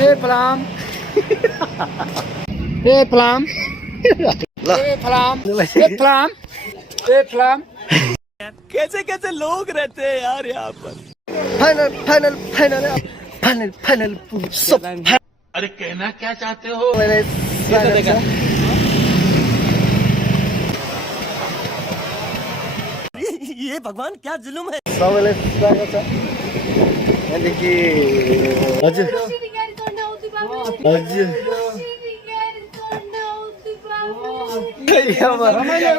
ए फलाम ए फलाम ए फलाम ए फलाम ए फलाम कैसे कैसे लोग रहते हैं यार यहाँ पर। Final final final final final सब अरे कहना क्या चाहते हो। ये भगवान क्या जुलुम है। सबैलाई स्वागत छ यहाँदेखि हजुर हजुर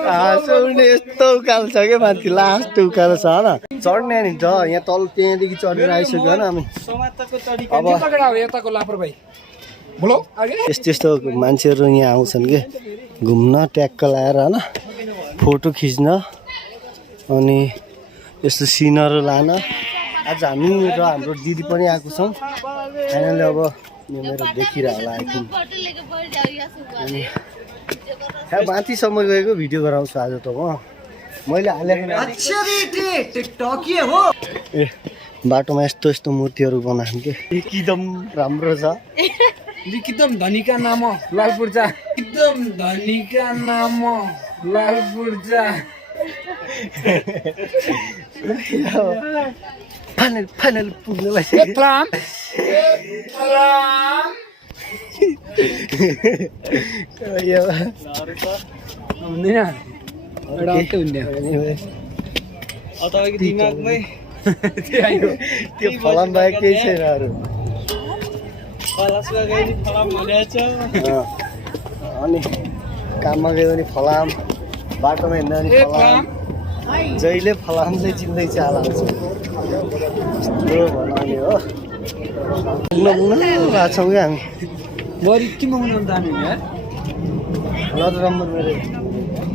हाँसौने यस्तो उकालो छ क्या माथि लास्ट उकालो छ होइन चढ्ने नि त यहाँ तल त्यहाँदेखि चढेर आइसक्यो होइन हामी अब यस्तो यस्तो मान्छेहरू यहाँ आउँछन् कि घुम्न ट्याक्क लाएर होइन फोटो खिच्न अनि यस्तो सिनहरू लान आज हामी र हाम्रो दिदी पनि आएको छौँ फाइनली अब यो मेरो देखिरह होला आई थिङ्क अनि यहाँ माथिसम्म गएको भिडियो गराउँछु आज त म मैले हालेको ए बाटोमा यस्तो यस्तो मूर्तिहरू बनाएको के एकदम राम्रो छ एकदम धनी का नाम लाल पूर्जा एकदम धनी का नाम लाल पूर्जा फाइनल फाइनल पुग्नु ए फलाम दिमागमै त्यो फलाम बाहेक केही छैन अरू अनि काममा गयो भने फलाम बाटोमा हिँड्दा पनि फलाम जहिले फलाम चाहिँ चिन्दैछ होला यस्तो भन्नाले हो घुम्न गएको छौँ क्या हामी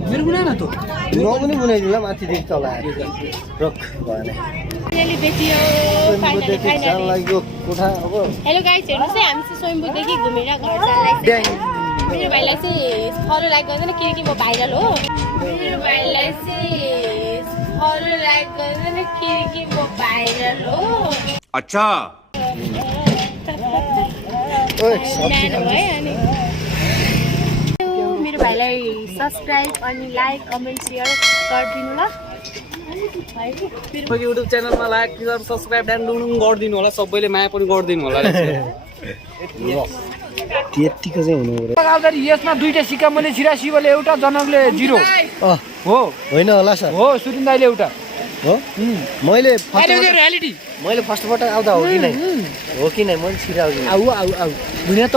मेरो गुना न त म पनि बनाइदिउँला माथिदेखि तल आएर रोक भएन लाग्यो कोठा अब हेलो गाइस हेर्नुहोस् है हामी चाहिँ स्वयम्भूदेखि घुमेर घर जाँदैछ मेरो भाइलाई चाहिँ फलो लाइक गर्दैन किनकि म भाइरल हो मेरो भाइलाई चाहिँ फलो लाइक गर्दैन किनकि म भाइरल हो अच्छा म्यान हो है अनि मेरो भाइलाई सब्सक्राइब अनि लाइक कमेन्ट सेयर गरिदिनु ल युट्युब च्यानलमा लाइक सब्सक्राइब गरिदिनु होला सबैले माया पनि गरिदिनु होला त्यतिको चाहिँ हुनु पर्यो यसमा दुईटा सिक्का मैले छिरा शिवले एउटा जनकले 0 हो होइन होला सर हो सुरिन्दाले एउटा हो मैले रियालिटी मैले फर्स्टबाट आउँदा हो कि नै मैले छिरा हो कि आउ आउ आउ दुनिया त